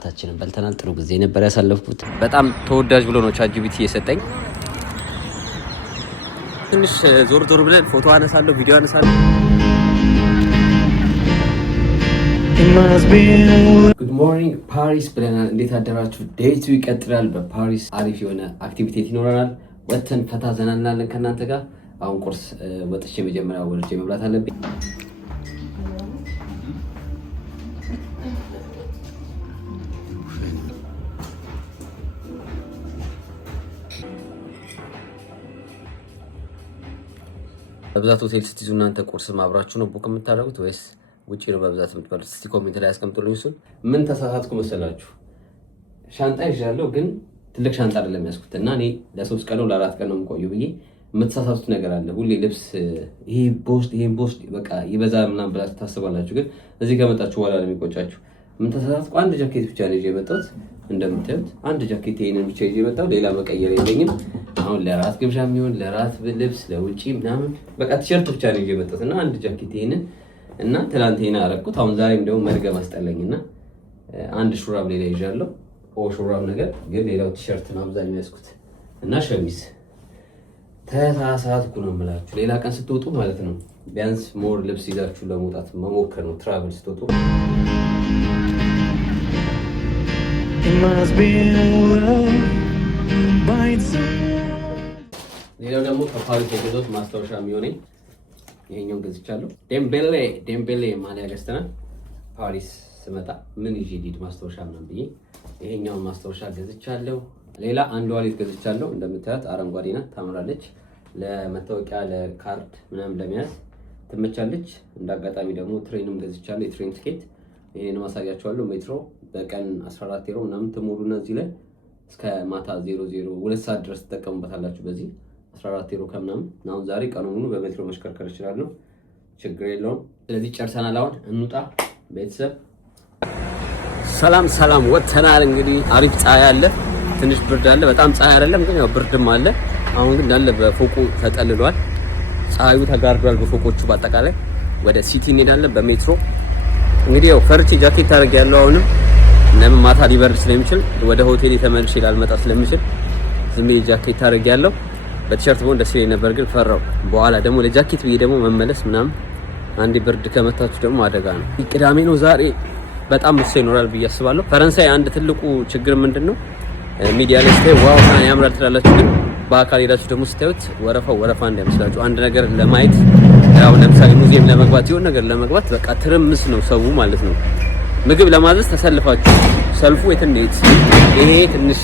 ራታችንን በልተናል። ጥሩ ጊዜ ነበር ያሳለፍኩት። በጣም ተወዳጅ ብሎ ነው ቻትጂፒቲ የሰጠኝ። ትንሽ ዞር ብለን ፎቶ አነሳለሁ፣ ቪዲዮ አነሳለሁ። ጉድ ሞርኒንግ ፓሪስ ብለናል። እንዴት አደራችሁ? ዴይቱ ይቀጥላል። በፓሪስ አሪፍ የሆነ አክቲቪቲ ይኖረናል። ወተን ፈታ ዘና እንላለን ከእናንተ ጋር። አሁን ቁርስ ወጥቼ መጀመሪያ ወርጄ መብላት አለብኝ። በብዛት ሆቴል ስትይዙ እናንተ ቁርስ ማብራችሁ ነው ቡክ የምታደርጉት ወይስ ውጪ ነው በብዛት የምትበሉት? እስቲ ኮሜንት ላይ አስቀምጡልኝ። እሱን ምን ተሳሳትኩ መሰላችሁ? ሻንጣ ይዣለሁ ግን ትልቅ ሻንጣ አይደለም ያዝኩት እና እኔ ለ3 ቀን ነው ለ4 ቀን ነው የምቆየው ብዬ የምትሳሳቱት ነገር አለ። ሁሌ ልብስ ይሄ ቦስት በቃ ይበዛል ምናምን ብላችሁ ታስባላችሁ፣ ግን እዚህ ከመጣችሁ በኋላ ነው የሚቆጫችሁ። ምን ተሳሳትኩ? አንድ ጃኬት ብቻ ነው ይዤ የመጣሁት። እንደምታዩት አንድ ጃኬት ይሄንን ብቻ ይዤ የመጣሁ፣ ሌላ መቀየር የለኝም። አሁን ለራት ግብዣ የሚሆን ለራት ልብስ ለውጪ ምናምን በቃ ቲሸርት ብቻ ነው ይዤ የመጣሁት እና አንድ ጃኬት ይሄንን እና ትናንት ይሄን አደረኩት። አሁን ዛሬም ደግሞ መድገም አስጠላኝና አንድ ሹራብ ሌላ ይዣለሁ። ሹራብ ነገር ግን ሌላው ቲሸርት ነው አብዛኛው ያዝኩት እና ሸሚዝ። ተሳሳትኩ ነው የምላችሁ። ሌላ ቀን ስትወጡ ማለት ነው ቢያንስ ሞር ልብስ ይዛችሁ ለመውጣት መሞከር ነው ትራቭል ስትወጡ። ሌላው ደግሞ ከፓሪስ የገዛሁት ማስታወሻ የሚሆነኝ ይሄኛውን ገዝቻለሁ። ዴምቤሌ ማሊያ ገዝተናል። ፓሪስ ስመጣ ምን ይዤ ልሂድ ማስታወሻ ምናምን ብዬ ይሄኛውን ማስታወሻ ገዝቻለሁ። ሌላ አንድ ዋሌት ገዝቻለሁ። እንደምታዩት አረንጓዴ ናት፣ ታምራለች። ለመታወቂያ ለካርድ ምናምን ለመያዝ ትመቻለች። እንዳጋጣሚ ደግሞ ትሬንም ገዝቻለሁ፣ የትሬን ቲኬት። ይሄን ማሳያችኋለሁ። ሜትሮ በቀን 14 ዩሮ ምናምን ትሞሉና እዚህ ላይ እስከ ማታ 2 ሰዓት ድረስ ትጠቀሙበታላችሁ። በዚህ 14 ዩሮ ከምናምን። አሁን ዛሬ ቀኑ ሙሉ በሜትሮ መሽከርከር እችላለሁ፣ ችግር የለውም። ስለዚህ ጨርሰናል። አሁን እንውጣ ቤተሰብ። ሰላም ወተናል። እንግዲህ አሪፍ ፀሐይ አለ፣ ትንሽ ብርድ አለ። በጣም ፀሐይ አይደለም ግን ያው ብርድም አለ። አሁን ግን እንዳለ በፎቁ ተጠልሏል፣ ፀሐዩ ተጋርዷል በፎቆቹ። በአጠቃላይ ወደ ሲቲ እንሄዳለን በሜትሮ። እንግዲህ ያው ፈርቼ ጃኬት ታደርጊያለሁ። አሁንም ለምን ማታ ሊበርድ ስለሚችል ወደ ሆቴል ተመልሼ ላልመጣ ስለሚችል ዝም ብዬ ጃኬት ታደርጊያለሁ። በቲሸርት ቢሆን ደስ ይለኝ ነበር ግን ፈራው። በኋላ ደግሞ ለጃኬት ብዬ ደግሞ መመለስ ምናምን አንዴ ብርድ ከመታችሁ ደግሞ አደጋ ነው። ቅዳሜ ነው ዛሬ። በጣም ብዙ ይኖራል ብዬ አስባለሁ። ፈረንሳይ አንድ ትልቁ ችግር ምንድነው? ሚዲያ ላይ ስታይ ዋው ያምራል ትላላችሁ፣ ግን በአካል ሄዳችሁ ደግሞ ስታዩት ወረፋ እንዳይመስላችሁ። አንድ ነገር ለማየት ያው ለምሳሌ ሙዚየም ለመግባት ይሁን ነገር ለመግባት በቃ ትርምስ ነው ሰው ማለት ነው። ምግብ ለማዘዝ ተሰልፋችሁ ሰልፉ የትንዴት ይሄ ትንሽ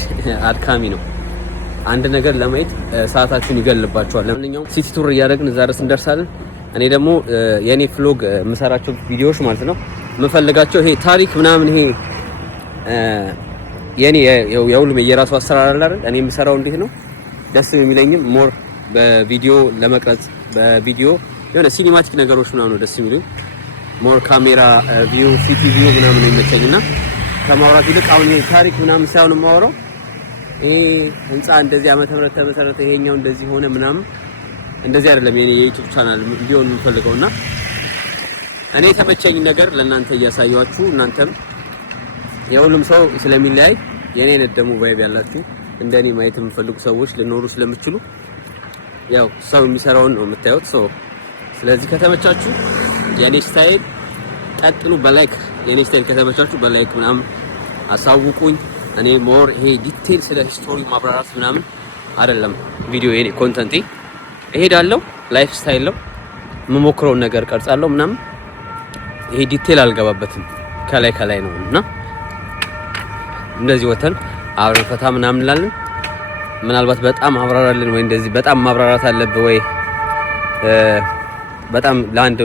አድካሚ ነው። አንድ ነገር ለማየት ሰዓታችሁን ይገልባችኋል። ለማንኛውም ሲቲ ቱር እያደረግን እዛ ድረስ እንደርሳለን። እኔ ደግሞ የኔ ፍሎግ የምሰራቸው ቪዲዮዎች ማለት ነው የምፈልጋቸው ይሄ ታሪክ ምናምን ይሄ የኔ የሁሉም የራሱ አሰራር አለ አይደል? እኔ የምሰራው እንዴት ነው ደስ የሚለኝም ሞር በቪዲዮ ለመቅረጽ በቪዲዮ የሆነ ሲኒማቲክ ነገሮች ምናምን ነው ደስ የሚሉኝ። ሞር ካሜራ ቪው ሲቲ ቪው ምናምን ነው የሚመቸኝና ከማውራት ይልቅ አሁን ይሄ ታሪክ ምናምን ሳይሆን የማወራው ይሄ ህንጻ እንደዚህ ዓመተ ምህረት ተመሰረተ፣ ይሄኛው እንደዚህ ሆነ ምናምን እንደዚህ አይደለም የኔ የዩቲዩብ ቻናል ቪዲዮን የምፈልገውና እኔ የተመቸኝ ነገር ለእናንተ እያሳያችሁ እናንተም የሁሉም ሰው ስለሚለያይ የኔ አይነት ደግሞ ቫይብ ያላችሁ እንደኔ ማየት የምፈልጉ ሰዎች ልኖሩ ስለምችሉ ያው ሰው የሚሰራውን ነው የምታዩት። ስለዚህ ከተመቻችሁ የኔ ስታይል ቀጥሉ በላይክ። የኔ ስታይል ከተመቻችሁ በላይክ ምናምን አሳውቁኝ። እኔ ሞር ይሄ ዲቴል ስለ ሂስቶሪ ማብራራት ምናምን አይደለም ቪዲዮ የኔ ኮንተንቴ። እሄዳለሁ ላይፍ ስታይል ነው የምሞክረውን ነገር ቀርጻለሁ ምናምን። ይሄ ዲቴል አልገባበትም፣ ከላይ ነው እና እንደዚህ ወተን አብረን ፈታ ምናምን እንላለን። ምናልባት በጣም አብራራለን ወይ እንደዚህ በጣም ማብራራት አለብህ ወይ በጣም ለአንድ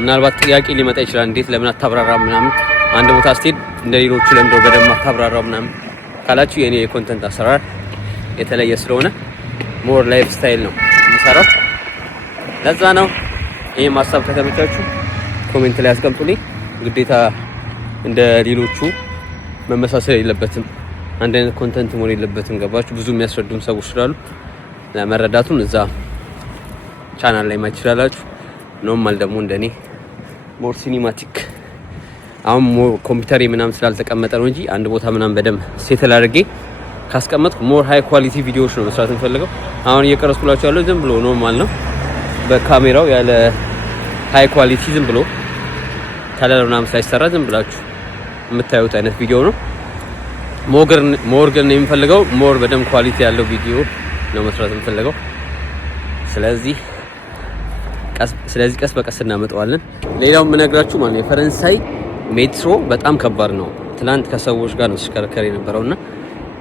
ምናልባት ጥያቄ ሊመጣ ይችላል። እንዴት ለምን አታብራራ ምናምን አንድ ቦታ ስትሄድ እንደሌሎቹ ለምዶ በደንብ አታብራራው ምናምን ካላችሁ የኔ የኮንተንት አሰራር የተለየ ስለሆነ ሞር ላይፍ ስታይል ነው የምሰራው። ለዛ ነው ይሄ ማሳብ ከተመቻችሁ ኮሜንት ላይ አስቀምጡልኝ። ግዴታ እንደ ሌሎቹ መመሳሰል የለበትም፣ አንድ አይነት ኮንተንት መሆን የለበትም። ገባችሁ? ብዙ የሚያስረዱም ሰዎች ስላሉ ለመረዳቱን እዛ ቻናል ላይ ማየት ትችላላችሁ። ኖርማል ደግሞ እንደኔ ሞር ሲኒማቲክ አሁን ኮምፒውተር ምናምን ስላልተቀመጠ ነው እንጂ አንድ ቦታ ምናምን በደንብ ሴትል አድርጌ ካስቀመጥኩ ሞር ሃይ ኳሊቲ ቪዲዮዎች ነው መስራት የምፈልገው። አሁን እየቀረጽኩላችሁ ያለው ዝም ብሎ ኖርማል ነው በካሜራው ያለ ሃይ ኳሊቲ ዝም ብሎ ከለር ምናምን ሳይሰራ ዝም ብላችሁ የምታዩት አይነት ቪዲዮ ነው። ሞር ግን የምፈልገው ሞር በደንብ ኳሊቲ ያለው ቪዲዮ ነው መስራት የምፈልገው። ስለዚህ ቀስ በቀስ እናመጣዋለን። ሌላው የምነግራችሁ ማለት ነው የፈረንሳይ ሜትሮ በጣም ከባድ ነው። ትናንት ከሰዎች ጋር ነው ተሽከርከር የነበረውና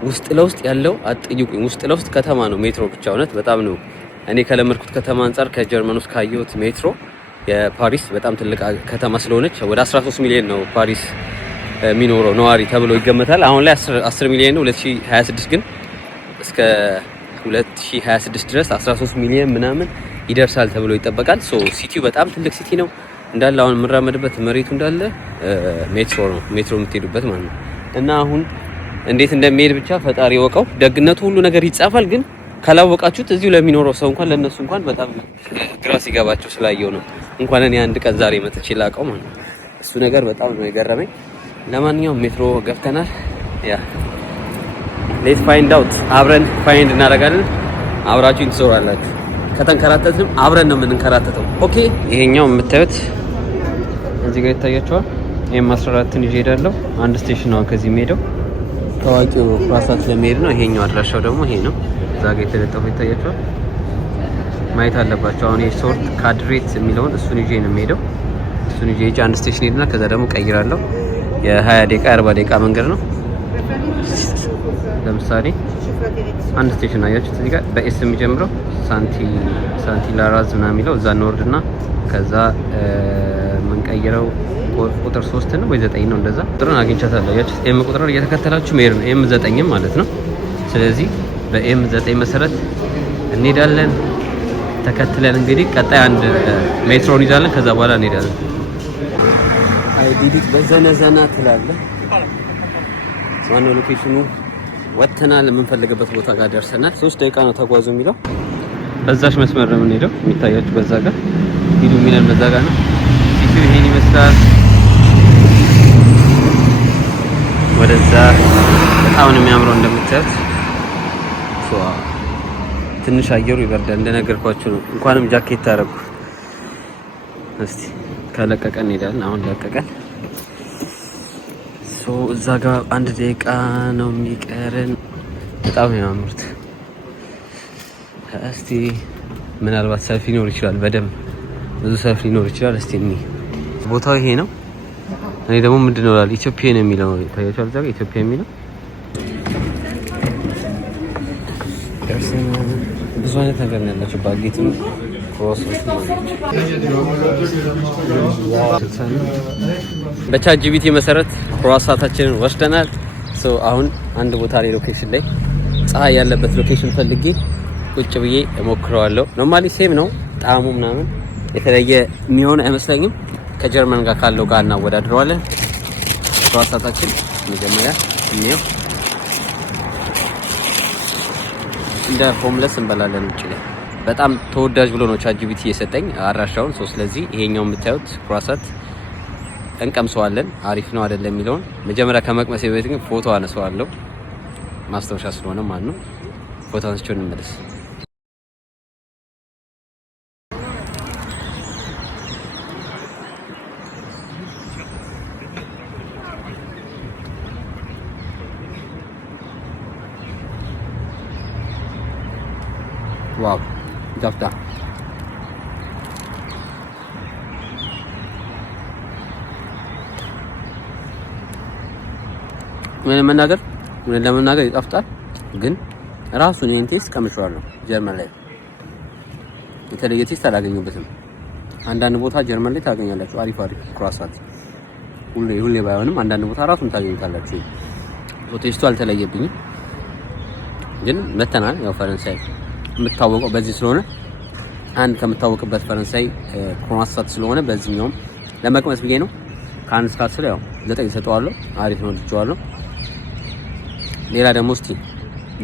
ውስጥ ለውስጥ ያለው አጥቂኝ ውስጥ ለውስጥ ከተማ ነው ሜትሮ ብቻ እውነት በጣም ነው። እኔ ከለመድኩት ከተማ አንፃር ከጀርመን ውስጥ ካየሁት ሜትሮ የፓሪስ በጣም ትልቅ ከተማ ስለሆነች ወደ 13 ሚሊዮን ነው ፓሪስ የሚኖረው ነዋሪ ተብሎ ይገመታል። አሁን ላይ 10 ሚሊዮን ነው 2026 ግን እስከ 2026 ድረስ 13 ሚሊዮን ምናምን ይደርሳል ተብሎ ይጠበቃል። ሲቲው በጣም ትልቅ ሲቲ ነው እንዳለ አሁን የምራመድበት መሬቱ እንዳለ ሜትሮ ነው ሜትሮ የምትሄዱበት ማለት ነው። እና አሁን እንዴት እንደሚሄድ ብቻ ፈጣሪ ወቀው። ደግነቱ ሁሉ ነገር ይጻፋል ግን ካላወቃችሁት እዚሁ ለሚኖረው ሰው እንኳን ለነሱ እንኳን በጣም ግራ ሲገባቸው ስላየው ነው እንኳን እኔ አንድ ቀን ዛሬ መጥቼ ላቀው ማለት ነው። እሱ ነገር በጣም ነው የገረመኝ። ለማንኛውም ሜትሮ ገብተናል። ያ ሌት ፋይንድ አውት አብረን ፋይንድ እናደርጋለን። አብራችሁን ትዞራላችሁ። ከተንከራተትም አብረን ነው የምንከራተተው። ኦኬ ይሄኛው የምታዩት እዚህ ጋር ይታያችኋል። M14ን ይዤ ሄዳለሁ። አንድ ስቴሽን ነው ከዚህ የሚሄደው ታዋቂው ራሳት ለሚሄድ ነው። ይሄኛው አድራሻው ደግሞ ይሄ ነው። እዛ ጋር የተለጠፈው ይታያችኋል። ማየት አለባቸው። አሁን የሾርት ካድሬት የሚለውን እሱን ይዤ ነው የሚሄደው። እሱን ይዤ አንድ ስቴሽን ሄድና ከዛ ደግሞ ቀይራለሁ። የ20 ደቂቃ 40 ደቂቃ መንገድ ነው። ለምሳሌ አንድ ስቴሽን አያችሁት እዚህ ጋር በኤስ የሚጀምረው ሳንቲ ላራዝ ምናምን የሚለው እዛ እንወርድና ከዛ የምንቀይረው ቁጥር 3 ነው ወይ 9 ነው እንደዛ ቁጥሩን አግኝቻታለሁ። አያችሁት ኤም ቁጥሩን እየተከተላችሁ መሄድ ነው። ኤም 9 ማለት ነው። ስለዚህ በኤም 9 መሰረት እንሄዳለን። ተከትለን እንግዲህ ቀጣይ አንድ ሜትሮ እንይዛለን። ከዛ በኋላ እንሄዳለን። አይ ዲዲት በዘነዘና ትላለህ። ዋናው ሎኬሽኑ ወጥተናል። የምንፈልግበት ቦታ ጋር ደርሰናል። 3 ደቂቃ ነው ተጓዙ የሚለው። በዛሽ መስመር ነው የምንሄደው። የሚታያችሁ በዛ ጋር ሂዱ የሚለን በዛ ጋር ነው። ሲቲው ይሄን ይመስላል። ወደዛ በጣም ነው የሚያምረው እንደምታዩት። ትንሽ አየሩ ይበርዳል እንደነገርኳችሁ ነው። እንኳንም ጃኬት ታረጉ። እስቲ ከለቀቀን እንሄዳለን። አሁን ለቀቀን። እዛ ጋር 1 ደቂቃ ነው የሚቀረን። በጣም ነው የሚያምሩት። እስቲ ምናልባት ሰልፍ ሊኖር ይችላል። በደንብ ብዙ ሰልፍ ሊኖር ይችላል። እስቲ ቦታው ይሄ ነው። እኔ ደግሞ ምንድነው ላል ኢትዮጵያ ነው የሚለው ታያችሁ። እዛ ጋር ኢትዮጵያ የሚለው ብዙ አይነት ነገር ነው ያላችሁ። ባጌትም ክሮስት በቻት ጂፒቲ መሰረት ክሮሳታችንን ወስደናል። አሁን አንድ ቦታ ላይ ሎኬሽን ላይ ፀሐይ ያለበት ሎኬሽን ፈልጌ ቁጭ ብዬ እሞክረዋለሁ። ኖርማሊ ሴም ነው ጣዕሙ ምናምን የተለየ የሚሆን አይመስለኝም። ከጀርመን ጋር ካለው ጋር እናወዳድረዋለን። ክሮሳታችን መጀመሪያ እንየው። እንደ ሆምለስ እንበላለን ውጭ ላይ። በጣም ተወዳጅ ብሎ ነው ቻት ጂፒቲ የሰጠኝ አድራሻውን። ስለዚህ ይሄኛው የምታዩት ክሮሳት እንቀምሰዋለን። አሪፍ ነው አይደለም የሚለውን መጀመሪያ ከመቅመስ በፊት ግን ፎቶ አነሳዋለሁ ማስታወሻ ስለሆነ ማለት ነው። ፎቶ አንስቼው እንመለስ። ዋው ዳፍታ ምን ለመናገር ይጣፍጣል። ግን ራሱን ይሄን ቴስት ቀምሼዋለሁ። ጀርመን ላይ የተለየ ቴስት አላገኘሁበትም። አንዳንድ ቦታ ጀርመን ላይ ታገኛላችሁ አሪፍ ክሮሳት፣ ሁሌ ባይሆንም አንዳንድ ቦታ ራሱን ታገኙታላችሁ። ቴስቱ አልተለየብኝም። ግን መተናል። ያው ፈረንሳይ የምታወቀው በዚህ ስለሆነ አንድ ከምታወቅበት ፈረንሳይ ክሮሳት ስለሆነ በዚህኛውም ለመቅመስ ብዬ ነው። ከ1 እስከ 10 ያው 9 ሰጠዋለሁ። አሪፍ ነው ልጅዋለሁ። ሌላ ደግሞ እስቲ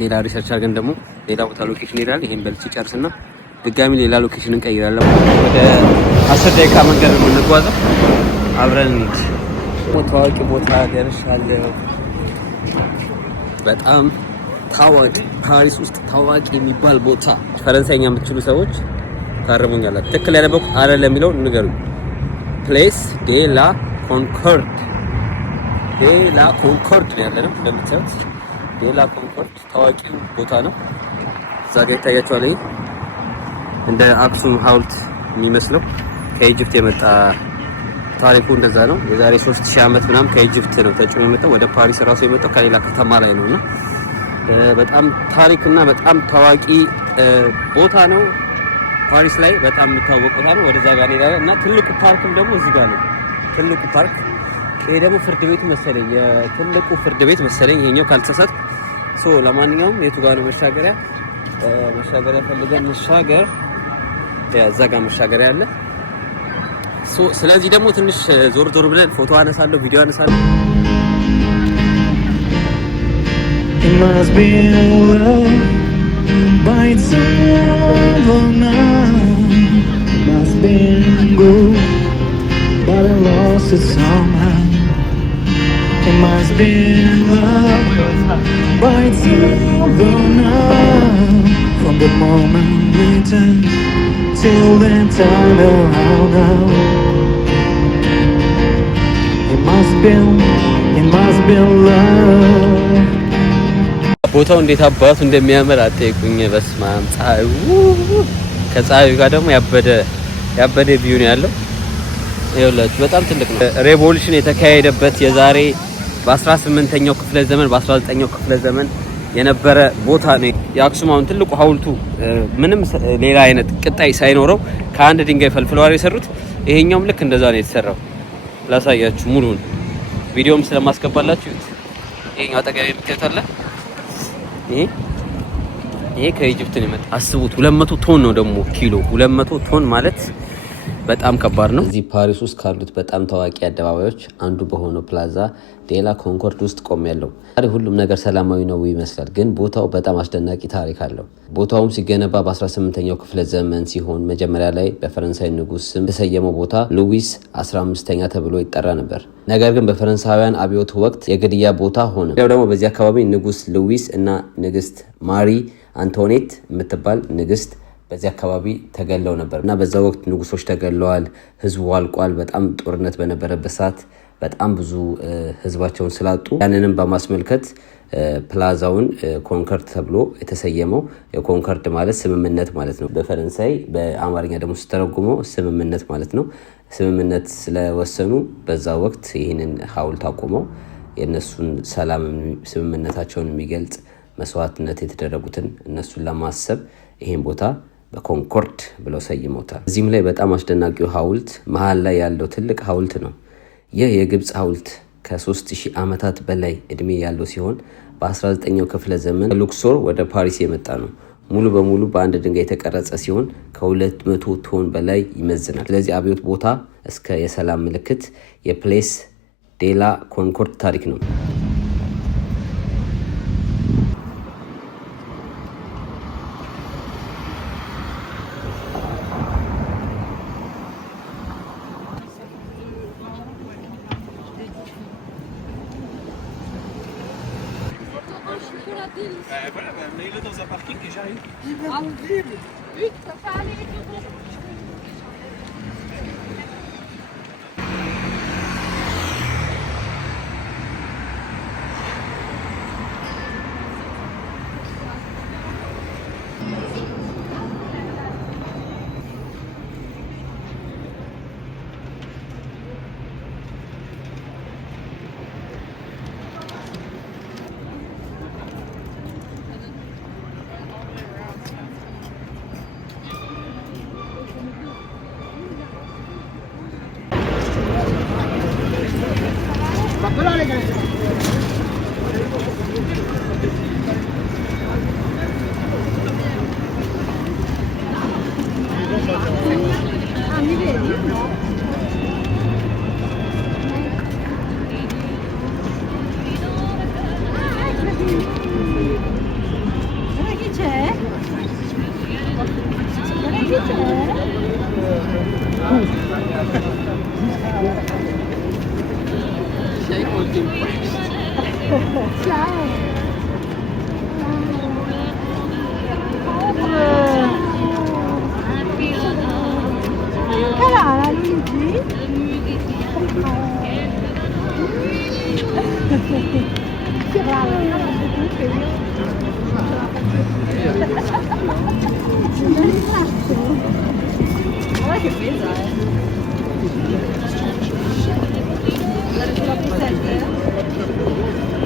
ሌላ ሪሰርች አድርገን ደግሞ ሌላ ቦታ ሎኬሽን እንሄዳለን። ይሄን በልቼ ጨርስና ድጋሚ ሌላ ሎኬሽን እንቀይራለን። ወደ 10 ደቂቃ መንገድ ነው የምንጓዘው። አብረን እንሂድ። ታዋቂ ቦታ ደርሻለሁ። በጣም ታዋቂ ፓሪስ ውስጥ ታዋቂ የሚባል ቦታ። ፈረንሳይኛ የምትችሉ ሰዎች ታርሙኛላችሁ። ትክክል ያነበብኩት አይደለም የሚለው ንገሩኝ። ፕሌስ ዴ ላ ኮንኮርድ ዴ ላ ኮንኮርድ ነው ያለነው። እንደምታዩት ዴ ላ ኮንኮርድ ታዋቂው ቦታ ነው። እዛ ጋር ይታያችኋል። እንደ አክሱም ሐውልት የሚመስለው ከኢጅፕት የመጣ ታሪኩ እንደዛ ነው። የዛሬ 3000 ዓመት ምናምን ከኢጅፕት ነው ተጭኖ የመጣው ወደ ፓሪስ ራሱ የመጣው ከሌላ ከተማ ላይ ነውና በጣም ታሪክና በጣም ታዋቂ ቦታ ነው። ፓሪስ ላይ በጣም የሚታወቅ ቦታ ነው። ወደዛ ጋር እንሄዳለን እና ትልቁ ፓርክም ደግሞ እዚህ ጋር ነው። ትልቁ ፓርክ ይሄ ደግሞ ፍርድ ቤቱ መሰለኝ፣ የትልቁ ፍርድ ቤት መሰለኝ ይሄኛው ካልተሳሳትኩ። ለማንኛውም የቱ ጋር ነው መሻገሪያ ፈልገን መሻገር፣ እዛ ጋር መሻገሪያ አለ። ስለዚህ ደግሞ ትንሽ ዞር ዞር ብለን ፎቶ አነሳለሁ፣ ቪዲዮ አነሳለሁ። It must be love by someone now. It must be good, but I lost it somehow. It must be love by someone now. From the moment we touch till the time around now. It must be love. ቦታው እንዴት አባቱ እንደሚያምር አጠይቁኝ። በስማም ፀሐዩ ከፀሐዩ ጋር ደግሞ ያበደ ቪው ነው ያለው። ይኸውላችሁ በጣም ትልቅ ነው። ሬቮሉሽን የተካሄደበት የዛሬ በ18ኛው ክፍለ ዘመን በ19ኛው ክፍለ ዘመን የነበረ ቦታ ነው። የአክሱም አሁን ትልቁ ሐውልቱ ምንም ሌላ አይነት ቅጣይ ሳይኖረው ከአንድ ድንጋይ ፈልፍለው የሰሩት። ይሄኛውም ልክ እንደዛ ነው የተሰራው። ላሳያችሁ ሙሉን ቪዲዮም ስለማስገባላችሁ ይሄኛው አጠገብ የምትከታተለ ይሄ ከኢጅፕት ነው የመጣ። አስቡት 200 ቶን ነው ደግሞ ኪሎ 200 ቶን ማለት በጣም ከባድ ነው። እዚህ ፓሪስ ውስጥ ካሉት በጣም ታዋቂ አደባባዮች አንዱ በሆነው ፕላዛ ዴላ ኮንኮርድ ውስጥ ቆሜያለሁ። ዛሬ ሁሉም ነገር ሰላማዊ ነው ይመስላል፣ ግን ቦታው በጣም አስደናቂ ታሪክ አለው። ቦታውም ሲገነባ በ18ኛው ክፍለ ዘመን ሲሆን መጀመሪያ ላይ በፈረንሳይ ንጉስ ስም የተሰየመው ቦታ ሉዊስ 15ኛ ተብሎ ይጠራ ነበር። ነገር ግን በፈረንሳውያን አብዮት ወቅት የግድያ ቦታ ሆነ። ሌላው ደግሞ በዚህ አካባቢ ንጉስ ሉዊስ እና ንግስት ማሪ አንቶኔት የምትባል ንግስት በዚህ አካባቢ ተገለው ነበር እና በዛ ወቅት ንጉሶች ተገለዋል፣ ህዝቡ አልቋል። በጣም ጦርነት በነበረበት ሰዓት በጣም ብዙ ህዝባቸውን ስላጡ ያንንም በማስመልከት ፕላዛውን ኮንኮርድ ተብሎ የተሰየመው። የኮንኮርድ ማለት ስምምነት ማለት ነው በፈረንሳይ፣ በአማርኛ ደግሞ ስተረጉመው ስምምነት ማለት ነው። ስምምነት ስለወሰኑ በዛ ወቅት ይህንን ሐውልት አቁመው የእነሱን ሰላም ስምምነታቸውን የሚገልጽ መስዋዕትነት የተደረጉትን እነሱን ለማሰብ ይህን ቦታ በኮንኮርድ ብለው ሰይመውታል። እዚህም ላይ በጣም አስደናቂው ሐውልት መሀል ላይ ያለው ትልቅ ሐውልት ነው። ይህ የግብፅ ሐውልት ከ3000 ዓመታት በላይ እድሜ ያለው ሲሆን በ19ኛው ክፍለ ዘመን ሉክሶር ወደ ፓሪስ የመጣ ነው። ሙሉ በሙሉ በአንድ ድንጋይ የተቀረጸ ሲሆን ከ200 ቶን በላይ ይመዝናል። ስለዚህ አብዮት ቦታ እስከ የሰላም ምልክት የፕሌስ ዴላ ኮንኮርድ ታሪክ ነው። Voilà, mets-le dans un parking et j'arrive. Ah, oui, ça fait aller et tout.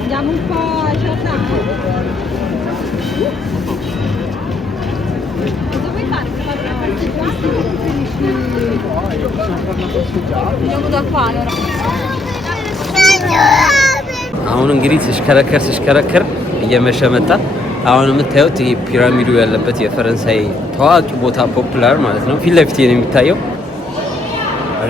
Andiamo un po' a giornare. Cosa vuoi fare? Andiamo da qua allora. አሁን እንግዲህ ተሽከረከር እየመሸ መጣ። አሁን የምታዩት ይሄ ፒራሚዱ ያለበት የፈረንሳይ ታዋቂ ቦታ ፖፑላር ማለት ነው ፊት ለፊት ነው የሚታየው።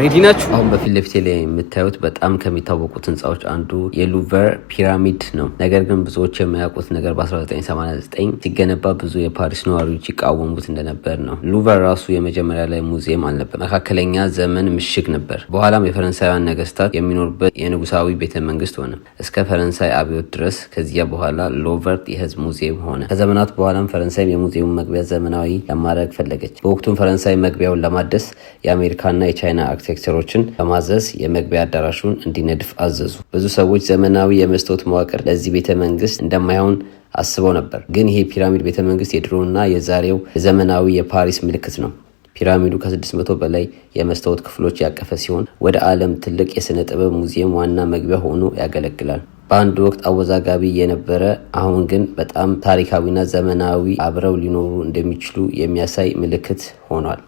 ሬዲ ናችሁ? አሁን በፊት ለፊት ላይ የምታዩት በጣም ከሚታወቁት ህንጻዎች አንዱ የሉቨር ፒራሚድ ነው። ነገር ግን ብዙዎች የማያውቁት ነገር በ1989 ሲገነባ ብዙ የፓሪስ ነዋሪዎች ይቃወሙት እንደነበር ነው። ሉቨር ራሱ የመጀመሪያ ላይ ሙዚየም አልነበር፣ መካከለኛ ዘመን ምሽግ ነበር። በኋላም የፈረንሳውያን ነገስታት የሚኖሩበት የንጉሳዊ ቤተ መንግስት ሆነ እስከ ፈረንሳይ አብዮት ድረስ። ከዚያ በኋላ ሉቨር የህዝብ ሙዚየም ሆነ። ከዘመናት በኋላም ፈረንሳይ የሙዚየሙ መግቢያ ዘመናዊ ለማድረግ ፈለገች። በወቅቱም ፈረንሳይ መግቢያውን ለማደስ የአሜሪካና የቻይና አርክቴክቸሮችን በማዘዝ የመግቢያ አዳራሹን እንዲነድፍ አዘዙ። ብዙ ሰዎች ዘመናዊ የመስታወት መዋቅር ለዚህ ቤተ መንግስት እንደማይሆን አስበው ነበር። ግን ይሄ ፒራሚድ ቤተ መንግስት የድሮና የዛሬው የዘመናዊ የፓሪስ ምልክት ነው። ፒራሚዱ ከ600 በላይ የመስታወት ክፍሎች ያቀፈ ሲሆን ወደ ዓለም ትልቅ የሥነ ጥበብ ሙዚየም ዋና መግቢያ ሆኖ ያገለግላል። በአንድ ወቅት አወዛጋቢ የነበረ አሁን ግን በጣም ታሪካዊና ዘመናዊ አብረው ሊኖሩ እንደሚችሉ የሚያሳይ ምልክት ሆኗል።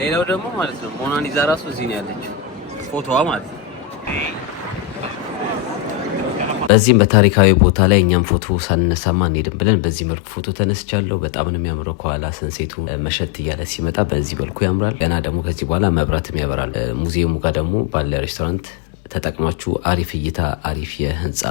ሌላው ደግሞ ማለት ነው ሞናሊዛ ራሱ እዚህ ነው ያለችው ፎቶዋ ማለት ነው። በዚህም በታሪካዊ ቦታ ላይ እኛም ፎቶ ሳንነሳማ እንሄድም ብለን በዚህ መልኩ ፎቶ ተነስቻለሁ። በጣም ነው የሚያምረው። ከኋላ ሰንሴቱ መሸት እያለ ሲመጣ በዚህ መልኩ ያምራል። ገና ደግሞ ከዚህ በኋላ መብራትም ያበራል። ሙዚየሙ ጋር ደግሞ ባለ ሬስቶራንት ተጠቅማችሁ አሪፍ እይታ፣ አሪፍ የህንፃ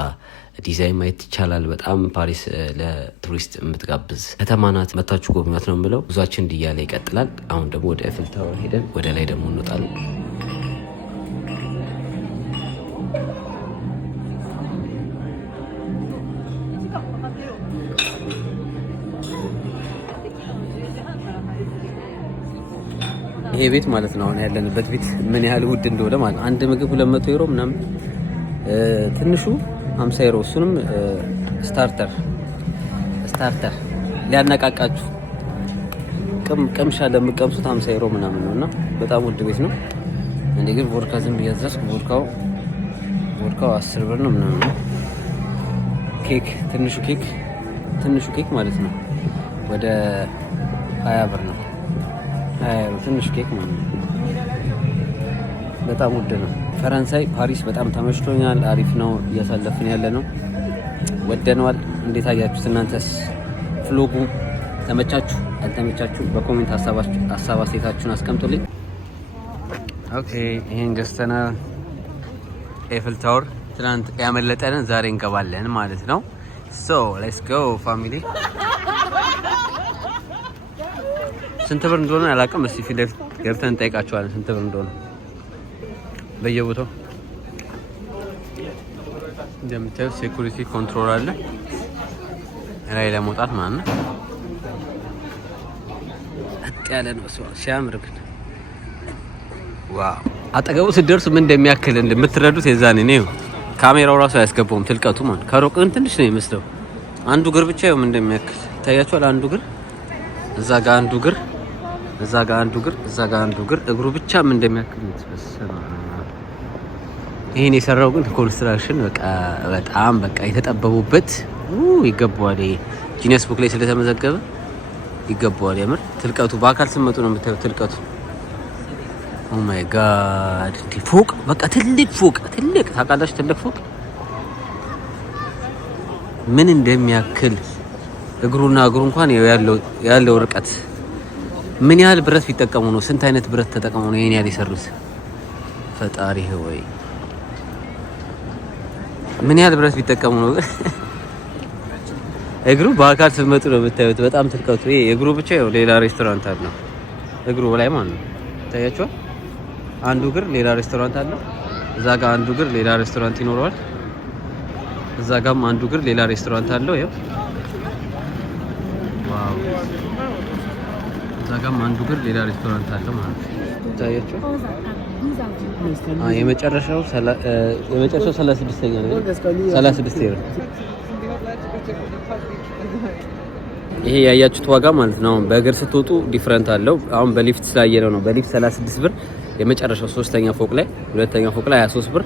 ዲዛይን ማየት ይቻላል። በጣም ፓሪስ ለቱሪስት የምትጋብዝ ከተማ ናት። መታችሁ ጎብኟት ነው የምለው። ጉዟችን እንዲህ እያለ ይቀጥላል። አሁን ደግሞ ወደ ኤፍል ታወር ሄደን ወደ ላይ ደግሞ እንወጣለን። ይሄ ቤት ማለት ነው አሁን ያለንበት ቤት ምን ያህል ውድ እንደሆነ ማለት አንድ ምግብ 200 ዩሮ ምናምን፣ ትንሹ 50 ዩሮ፣ እሱንም ስታርተር ሊያነቃቃችሁ ቅምሻ ለምቀምሱት 50 ዩሮ ምናምን ነውና በጣም ውድ ቤት ነው። እኔ ግን ቮድካ ዝም ብያዛስኩ። ቮድካው 10 ብር ነው ምናምን ነው። ኬክ ትንሹ ኬክ ማለት ነው ወደ 20 ብር ነው። ትንሽ ኬክ ማለት ነው። በጣም ውድ ነው። ፈረንሳይ ፓሪስ በጣም ተመችቶኛል። አሪፍ ነው። እያሳለፍን ያለ ነው። ወደነዋል። እንዴት አያችሁት እናንተስ? ፍሎጉ ተመቻችሁ አልተመቻችሁ? በኮሜንት ሀሳብ አስተያየታችሁን አስቀምጡልኝ። ኦኬ ይሄን ገዝተናል። ኤፍል ታወር ትናንት ያመለጠንን ዛሬ እንገባለን ማለት ነው። ሶ ሌትስ ጎ ፋሚሊ። ስንት ብር እንደሆነ አላውቅም። እስኪ ፊት ለፊት ገብተን እንጠይቃቸዋለን ስንት ብር እንደሆነ። በየቦታው እንደምታዩት ሴኩሪቲ ኮንትሮል አለ ላይ ለመውጣት ማለት ነው። እጥ ያለ ነው ሲያምር ግን ዋው! አጠገቡ ስትደርሱ ምን እንደሚያክል እንደምትረዱት የዛኔ ነው። ካሜራው ራሱ አያስገባውም ትልቀቱ ማለት። ከሩቅ ግን ትንሽ ነው የሚመስለው። አንዱ እግር ብቻ ይኸው ምን እንደሚያክል ይታያችኋል። አንዱ እግር እዛ ጋር፣ አንዱ እግር እዛ ጋር፣ አንዱ እግር እዛ ጋር፣ አንዱ እግር እግሩ ብቻ ምን እንደሚያክል ተሰማ። ይሄን የሰራው ግን ኮንስትራክሽን በጣም የተጠበቡበት ይገባዋል። ጂኒየስ ቡክ ላይ ስለተመዘገበ ይገባዋል። የምር ትልቀቱ በአካል ስመጡ ነው የምታዩት ትልቀቱ። ኦ ማይ ጋድ! ፎቅ ትልቅ ፎቅ ታውቃላችሁ? ትልቅ ፎቅ ምን እንደሚያክል እግሩና እግሩ እንኳን ያለው ርቀት ምን ያህል ብረት ቢጠቀሙ ነው? ስንት አይነት ብረት ተጠቅመው ነው ይሄን ያህል የሰሩት? ፈጣሪ ሆይ ምን ያህል ብረት ቢጠቀሙ ነው? እግሩ በአካል ስትመጡ ነው የምታዩት። በጣም ትልቀቱ ይሄ እግሩ ብቻ ነው። ሌላ ሬስቶራንት አለው እግሩ ላይ ማለት ነው። ታያችኋል። አንዱ እግር ሌላ ሬስቶራንት አለው። እዛ ጋር አንዱ እግር ሌላ ሬስቶራንት ይኖረዋል። እዛ ጋርም አንዱ እግር ሌላ ሬስቶራንት አለው። ይኸው ዋው! እዛ ጋርም አንዱ እግር ሌላ ሬስቶራንት አለው ማለት ነው። ታያችኋል። የመጨረሻው 36ኛ ነው። 36 ነው። ይሄ ያያችሁት ዋጋ ማለት ነው። በእግር ስትወጡ ዲፈረንት አለው። አሁን በሊፍት ስላየነው ነው። በሊፍት 36 ብር፣ የመጨረሻው 3ኛ ፎቅ ላይ፣ 2ኛ ፎቅ ላይ 23 ብር፣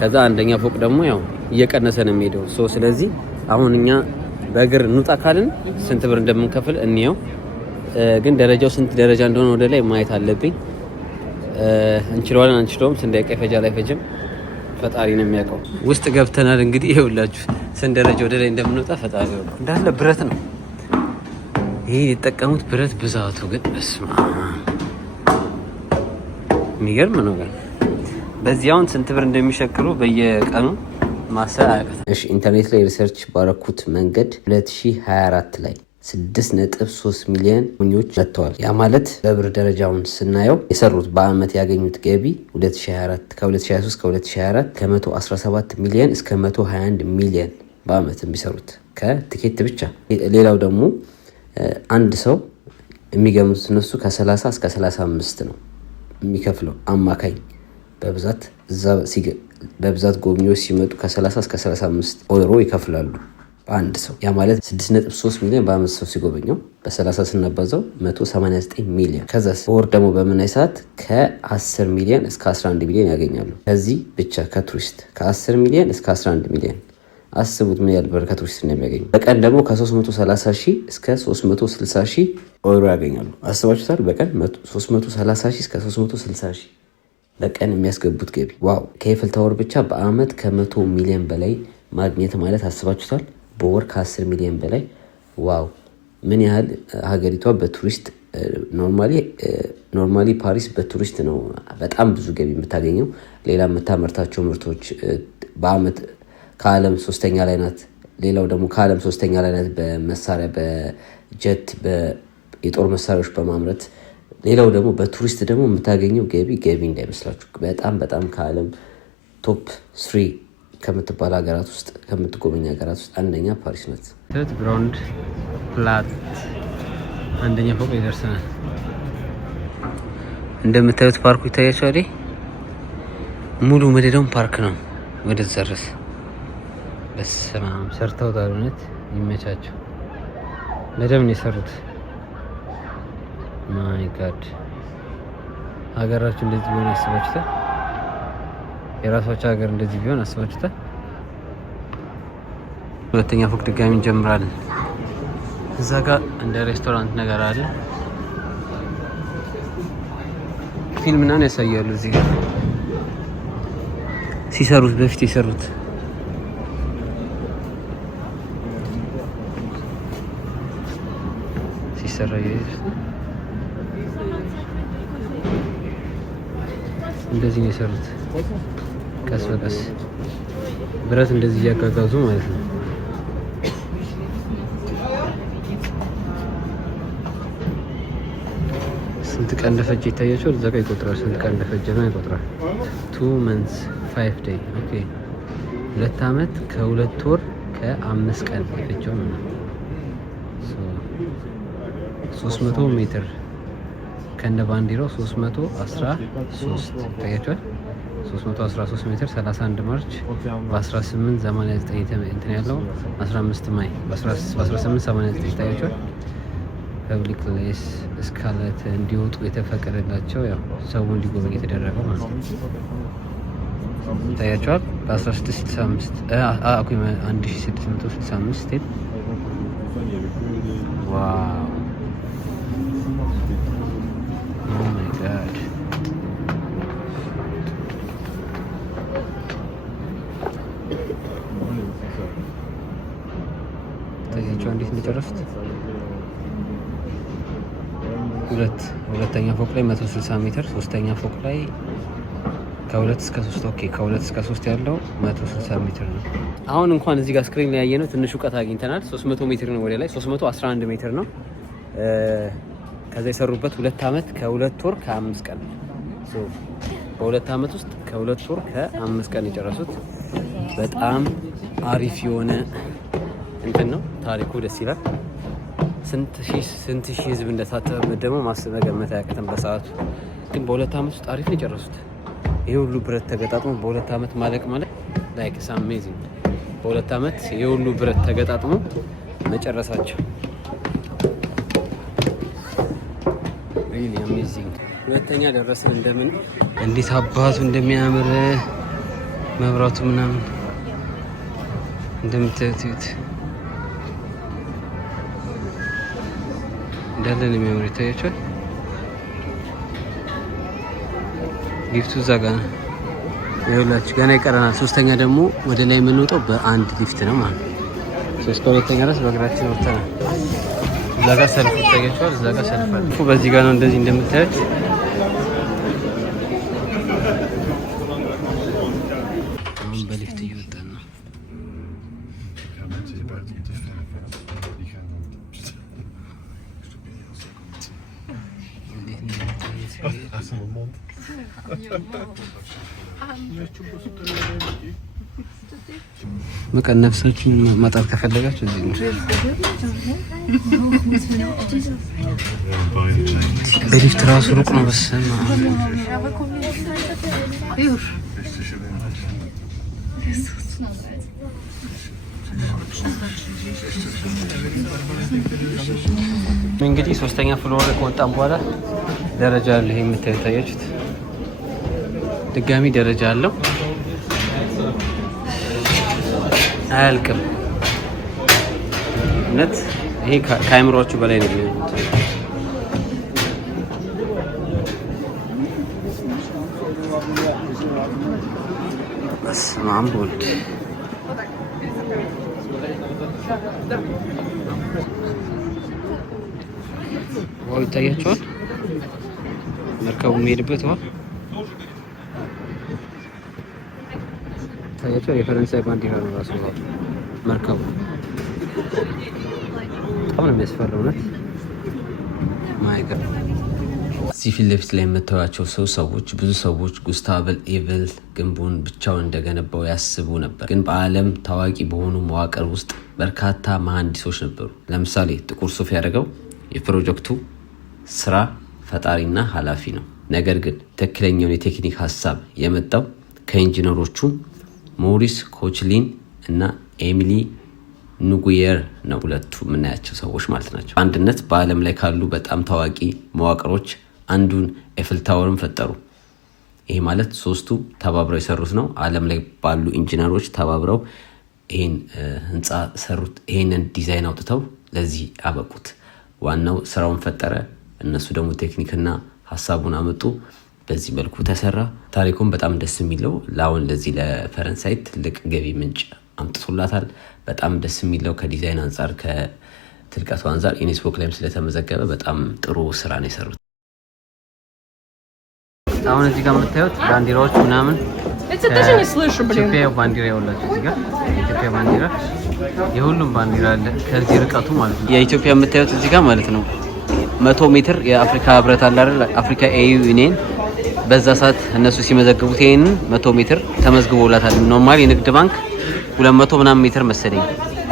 ከዛ አንደኛ ፎቅ ደግሞ ያው እየቀነሰ ነው የሚሄደው። ስለዚህ አሁን እኛ በእግር እንውጣ ካልን ስንት ብር እንደምንከፍል እንየው። ግን ደረጃው ስንት ደረጃ እንደሆነ ወደ ላይ ማየት አለብኝ። እንችለዋለን አንችለውም፣ ስንት ደቂቃ ይፈጃል አይፈጅም ፈጣሪ ነው የሚያውቀው። ውስጥ ገብተናል። እንግዲህ ይኸውላችሁ ስንት ደረጃ ወደ ላይ እንደምንወጣ ፈጣሪ ነው። እንዳለ ብረት ነው ይሄ የተጠቀሙት ብረት ብዛቱ ግን በስማ የሚገርም ነው። ግን በዚያውን ስንት ብር እንደሚሸክሩ በየቀኑ ማሰብ አያውቅም። እሺ ኢንተርኔት ላይ ሪሰርች ባረኩት መንገድ 2024 ላይ 6.3 ሚሊዮን ጎብኚዎች መጥተዋል። ያ ማለት በብር ደረጃውን ስናየው የሰሩት በአመት ያገኙት ገቢ 2024 ከ2023 ከ2024 ከ117 ሚሊዮን እስከ 121 ሚሊዮን በአመት የሚሰሩት ከቲኬት ብቻ። ሌላው ደግሞ አንድ ሰው የሚገምቱት እነሱ ከ30 እስከ 35 ነው የሚከፍለው አማካኝ በብዛት ጎብኚዎች ሲመጡ ከ30 እስከ 35 ዩሮ ይከፍላሉ በአንድ ሰው። ያ ማለት 6.3 ሚሊዮን በአመት ሰው ሲጎበኘው በ30 ስናባዛው 189 ሚሊዮን። ከዛ በወር ደግሞ በምናይ ሰዓት ከ10 ሚሊዮን እስከ 11 ሚሊዮን ያገኛሉ። ከዚህ ብቻ ከቱሪስት ከ10 ሚሊዮን እስከ 11 ሚሊዮን አስቡት ምን ያህል ብር ከቱሪስት እንደሚያገኙ። በቀን ደግሞ ከ330 ሺህ እስከ 360 ሺህ ዩሮ ያገኛሉ። አስባችሁታል? በቀን 330 ሺህ እስከ 360 ሺህ በቀን የሚያስገቡት ገቢ ዋው! ከኤፍል ታወር ብቻ በአመት ከ100 ሚሊዮን በላይ ማግኘት ማለት አስባችሁታል? በወር ከ10 ሚሊዮን በላይ ዋው! ምን ያህል ሀገሪቷ በቱሪስት ኖርማሊ ፓሪስ በቱሪስት ነው በጣም ብዙ ገቢ የምታገኘው። ሌላ የምታመርታቸው ምርቶች በአመት ከዓለም 3ኛ ላይ ናት። ሌላው ደግሞ ከዓለም 3ኛ ላይ ናት በመሳሪያ በጀት የጦር መሳሪያዎች በማምረት። ሌላው ደግሞ በቱሪስት ደግሞ የምታገኘው ገቢ እንዳይመስላችሁ በጣም በጣም ከዓለም ቶፕ 3 ከምትባል ሀገራት ውስጥ ከምትጎበኝ ሀገራት ውስጥ አንደኛ ፓሪስ ናት። ግራውንድ ፕላት አንደኛ ፎቅ ላይ ደርሰናል። እንደምታዩት ፓርኩ ይታያችኋል። ሙሉ መደዳውን ፓርክ ነው። ወደ ዘረስ በስማም ሰርተው ዳሩነት ይመቻቸው። በደም ነው የሰሩት። ማይ ጋድ ሀገራችሁ እንደዚህ ቢሆን አስባችሁታል? የራሳቸው ሀገር እንደዚህ ቢሆን አስባችሁታል? ሁለተኛ ፎቅ ድጋሚ እንጀምራለን። እዛ ጋር እንደ ሬስቶራንት ነገር አለ። ፊልም ምናምን ያሳያሉ። እዚህ ጋር ሲሰሩት በፊት የሰሩት ሲሰራ እንደዚህ ነው የሰሩት። ቀስ በቀስ ብረት እንደዚህ እያጋጋዙ ማለት ነው። ስንት ቀን እንደፈጀ ይታያቸዋል። እዛ ጋር ይቆጥራል። ስንት ቀን እንደፈጀ ነው ይቆጥራል። 2 months 5 days ኦኬ 2 አመት ከ2 ወር ከ5 ቀን የፈጀው ነው። 300 ሜትር ከነ ባንዲራው 313 ይታያቸዋል። 313 ሜትር 31 ማርች በ1889 እንትን ያለው 15 ማይ በ1889 ይታያቸዋል። ፐብሊክ ፕሌስ እስካለት እንዲወጡ የተፈቀደላቸው ያው ሰው እንዲጎበኝ የተደረገው ማለት ነው። ይታያቸዋል። በ1665 1665 ስቴፕ ዋው ኦ ማይ ጋድ ታያቸው እንዴት እንደጨረሱት። ሁለተኛ ፎቅ ላይ 160 ሜትር፣ ሶስተኛ ፎቅ ላይ ከ2 እስከ 3 ኦኬ ከ2 እስከ 3 ያለው 160 ሜትር ነው። አሁን እንኳን እዚህ ጋር ስክሪን ላይ ያየነው ትንሽ እውቀት አግኝተናል። 300 ሜትር ነው ወደ ላይ 311 ሜትር ነው። ከዛ የሰሩበት 2 አመት ከ2 ወር ከ5 ቀን በ2 አመት ውስጥ ከ2 ወር ከ5 ቀን የጨረሱት በጣም አሪፍ የሆነ እንትን ነው። ታሪኩ ደስ ይላል። ስንት ሺህ ህዝብ እንደታተመበት ደግሞ ማሰብ መገመት አያቅትም በሰዓቱ። ግን በ2 አመት ውስጥ አሪፍ ነው የጨረሱት። ይሄ ሁሉ ብረት ተገጣጥሞ በ2 አመት ማለቅ ማለት ላይክ ኢትስ አሜዚንግ። በ2 አመት ይሄ ሁሉ ብረት ተገጣጥሞ መጨረሳቸው ሪሊ አሜዚንግ። ሁለተኛ ደረሰን። እንደምን እንዴት አባቱ እንደሚያምር መብራቱ ምናምን እንደምታዩት እንዳለ ነው የሚያምር። ይታያችኋል። ሊፍቱ እዛ ጋር ነው። ይኸውላችሁ ገና ይቀረናል። ሶስተኛ ደግሞ ወደ ላይ የምንወጣው በአንድ ሊፍት ነው ማለት ነው። እስከ ሁለተኛ ድረስ በእግራችን ወጥተናል። እዛ ጋር ሰልፍ ይታያችኋል። እዛ ጋር ሰልፍ አለ። በዚህ ጋር ነው እንደዚህ እንደምታዩት። አሁን በሊፍት እየወጣን ነው። መቀነፍሳችሁን ማጣት ከፈለጋችሁ እዚህ ነው። በሊፍት ራሱ ሩቅ ነው። በስመ አብ እንግዲህ ሶስተኛ ፍሎር ላይ ከወጣን በኋላ ደረጃ አለ። ይሄ የምታዩት ድጋሚ ደረጃ አለው። አያልቅም። እውነት ይሄ ከአይምሮቹ በላይ ነው የሚሆኑት። በስመ አብ ወልድ ዋው! ይታያቸዋል። መርከቡ የሚሄድበት ውሃ ታያቸው። የፈረንሳይ ባንዲራ ነው ራሱ መርከቡ። በጣም ነው የሚያስፈራው እውነት ማይገር። እዚህ ፊት ለፊት ላይ የምታዩቸው ሰዎች ብዙ ሰዎች ጉስታቭ ኤፍል ግንቡን ብቻውን እንደገነባው ያስቡ ነበር። ግን በዓለም ታዋቂ በሆኑ መዋቅር ውስጥ በርካታ መሐንዲሶች ነበሩ። ለምሳሌ ጥቁር ሱፍ ያደረገው የፕሮጀክቱ ስራ ፈጣሪና ኃላፊ ነው። ነገር ግን ትክክለኛውን የቴክኒክ ሀሳብ የመጣው ከኢንጂነሮቹ ሞሪስ ኮችሊን እና ኤሚሊ ኑጉየር ነው። ሁለቱ የምናያቸው ሰዎች ማለት ናቸው። አንድነት በዓለም ላይ ካሉ በጣም ታዋቂ መዋቅሮች አንዱን ኤፍል ታወርን ፈጠሩ። ይሄ ማለት ሶስቱ ተባብረው የሰሩት ነው። ዓለም ላይ ባሉ ኢንጂነሮች ተባብረው ይሄን ህንፃ ሰሩት። ይሄንን ዲዛይን አውጥተው ለዚህ አበቁት። ዋናው ስራውን ፈጠረ፣ እነሱ ደግሞ ቴክኒክና ሀሳቡን አመጡ። በዚህ መልኩ ተሰራ። ታሪኩም በጣም ደስ የሚለው ለአሁን ለዚህ ለፈረንሳይ ትልቅ ገቢ ምንጭ አምጥቶላታል። በጣም ደስ የሚለው ከዲዛይን አንጻር ከትልቀቱ አንጻር ዩኔስኮ ላይም ስለተመዘገበ በጣም ጥሩ ስራ ነው የሰሩት። አሁን እዚህ ጋር የምታዩት ባንዲራዎች ምናምን ኢትዮጵያ ባንዲራ ያውላችሁ እዚህ ጋር የኢትዮጵያ ባንዲራ የሁሉም ባንዲራ አለ። ከዚህ ርቀቱ ማለት ነው የኢትዮጵያ የምታዩት እዚህ ጋር ማለት ነው 100 ሜትር የአፍሪካ ህብረት አለ አይደል? አፍሪካ ኤዩ ዩኒየን በዛ ሰዓት እነሱ ሲመዘግቡት ይሄንን 100 ሜትር ተመዝግቦላታል። ኖርማል የንግድ ባንክ 200 ምናምን ሜትር መሰለኝ።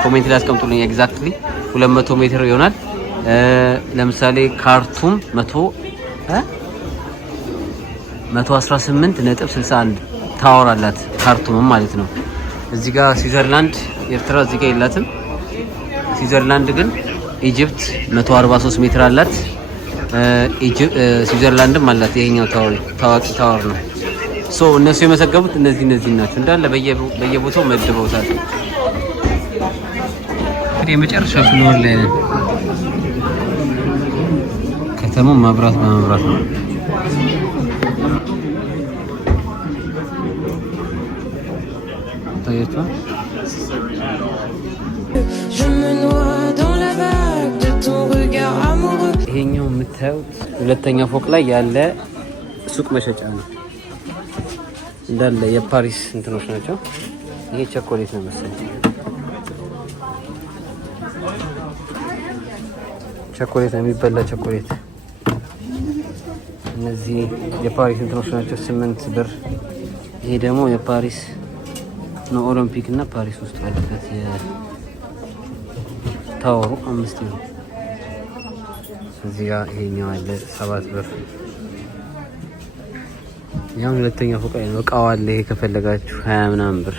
ኮሜንት ላይ አስቀምጡልኝ ኤግዛክትሊ 200 ሜትር ይሆናል። ለምሳሌ ካርቱም 118.61 ታወር አላት ካርቱም ማለት ነው። እዚህ ጋር ስዊዘርላንድ፣ ኤርትራ እዚህ ጋር የላትም። ስዊዘርላንድ ግን ኢጂፕት 143 ሜትር አላት። ስዊዘርላንድም አላት። ይሄኛው ታዋቂ ታወር ነው። ሶ እነሱ የመሰገቡት እነዚህ ናቸው እንዳለ በየቦታው መድበውታል። እንግዲህ የመጨረሻ ፍሎር ላይ ነን። ከተማው መብራት በመብራት ነው። ታያችኋል። ይሄኛው የምታዩት ሁለተኛ ፎቅ ላይ ያለ ሱቅ መሸጫ ነው። እንዳለ የፓሪስ እንትኖች ናቸው። ይሄ ቸኮሌት ነው መሰለኝ። ቸኮሌት ነው የሚበላ ቸኮሌት። እነዚህ የፓሪስ እንትኖች ናቸው 8 ብር። ይሄ ደግሞ የፓሪስ ነው ኦሎምፒክ እና ፓሪስ ውስጥ ያለበት የታወሩ 5 ብር። እዚህ ጋር ይሄኛው አለ 7 ብር። ያው ሁለተኛ ፎቅ ላይ ነው እቃው አለ። ይሄ ከፈለጋችሁ 20 ምናምን ብር።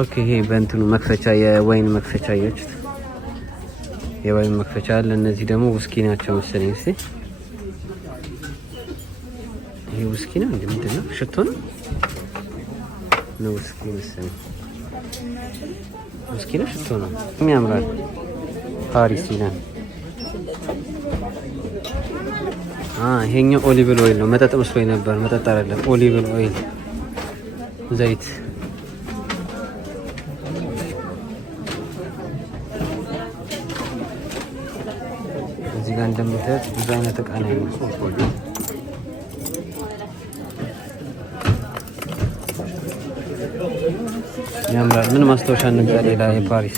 ኦኬ ይሄ በእንትኑ መክፈቻ የወይን መክፈቻ ያያችሁት የወይን መክፈቻ አለ። እነዚህ ደግሞ ውስኪ ናቸው መሰለኝ። እስቲ ይሄ ውስኪ ነው እንዴ? ምንድን ነው? ሽቶ ነው ውስኪ መሰለኝ። ውስኪ ነው ሽቶ ነው? የሚያምራል። ፓሪስ ይላል። ይሄኛው ኦሊቭ ኦይል ነው። መጠጥ መስሎኝ ነበር። መጠጥ አይደለም፣ ኦሊቭ ኦይል ዘይት። እዚህ ጋር እንደምታዩት ብዙ አይነት እቃ ነው ያለው። ያምራል። ምን ማስታወሻ እንግዛ ሌላ የፓሪስ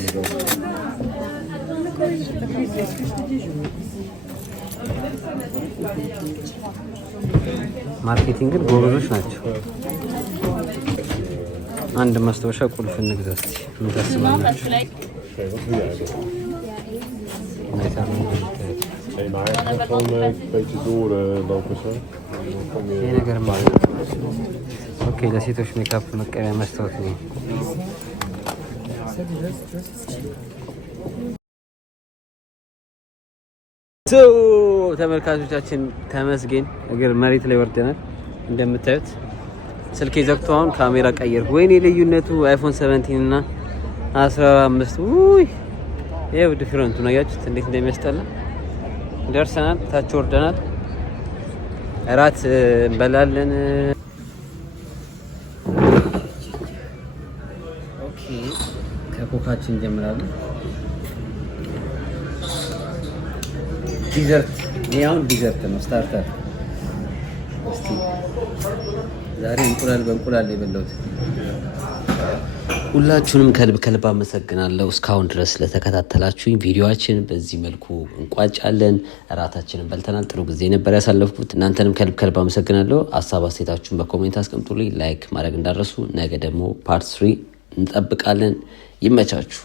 ማርኬቲንግ ግን ጎበዞች ናቸው። አንድ ማስታወሻ ቁልፍ እንግዛ እስቲ። ምን ታስባላችሁ? ይሄ ነገር ማለት ኦኬ፣ ለሴቶች ሜካፕ መቀቢያ መስታወት ነው። ተመልካቾቻችን ተመስገን እግር መሬት ላይ ወርደናል። እንደምታዩት ስልኬ ዘግቶ አሁን ካሜራ ቀየርኩ። ወይኔ ልዩነቱ አይፎን 17 እና 15 ውይ ይሄው ዲፈረንቱ ነው። ያያችሁት እንዴት እንደሚያስጠላ። ደርሰናል፣ ታች ወርደናል። እራት እንበላለን። ኦኬ ከኮካችን እንጀምራለን። ዲዘርት ያው ዲዘርት ነው። ስታርተር እስቲ ዛሬ እንቁላል በእንቁላል የበላሁት። ሁላችሁንም ከልብ አመሰግናለሁ እስካሁን ድረስ ለተከታተላችሁኝ። ቪዲዮአችን በዚህ መልኩ እንቋጫለን። እራታችንን በልተናል። ጥሩ ጊዜ ነበር ያሳለፍኩት። እናንተንም ከልብ አመሰግናለሁ። ሀሳብ አስተያየታችሁን በኮሜንት አስቀምጡልኝ። ላይክ ማድረግ እንዳትረሱ። ነገ ደግሞ ፓርት 3 እንጠብቃለን። ይመቻችሁ።